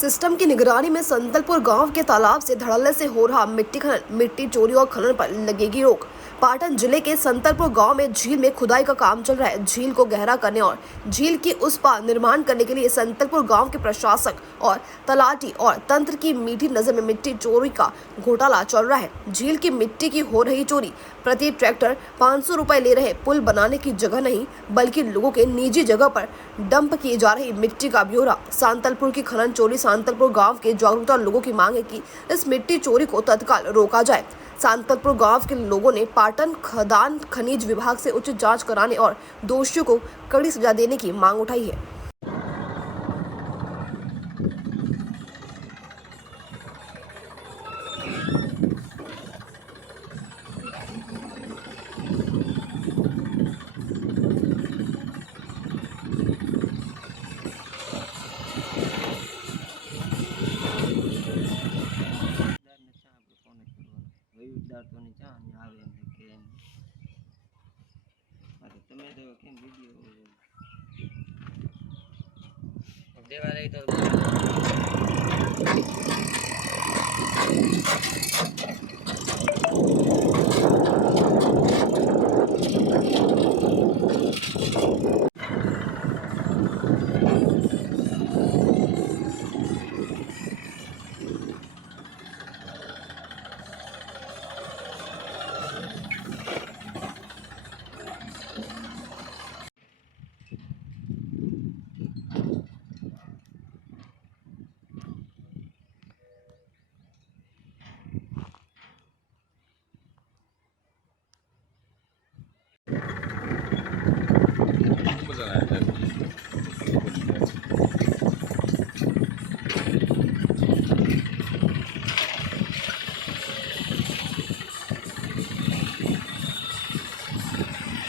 System की निगरानी में संतलपुर गांव के तालाब से धड़ल्ले से हो रहा मिट्टी खनन, मिट्टी चोरी और खनन पर लगेगी रोक। पाटन जिले के संतलपुर गांव में झील में खुदाई का काम चल रहा है। झील को गहरा करने और झील की उस पार निर्माण करने के लिए संतलपुर गांव के प्रशासक और तलाटी और तंत्र की मीठी नजर में मिट्टी चोरी का घोटाला चल रहा है। झील की मिट्टी की हो रही चोरी, प्रति ट्रैक्टर 500 रुपए ले रहे। पुल बनाने की जगह नहीं बल्कि लोगों के निजी जगह पर डंप की जा रही मिट्टी का ब्यौरा। सांतलपुर की खनन चोरी। सांतलपुर गांव के जागरूकता लोगों की मांग है कि इस मिट्टी चोरी को तत्काल रोका जाए। सांतलपुर गांव के लोगों ने पाटन खदान खनिज विभाग से उचित जांच कराने और दोषियों को कड़ी सजा देने की मांग उठाई है। દેવા રહી તો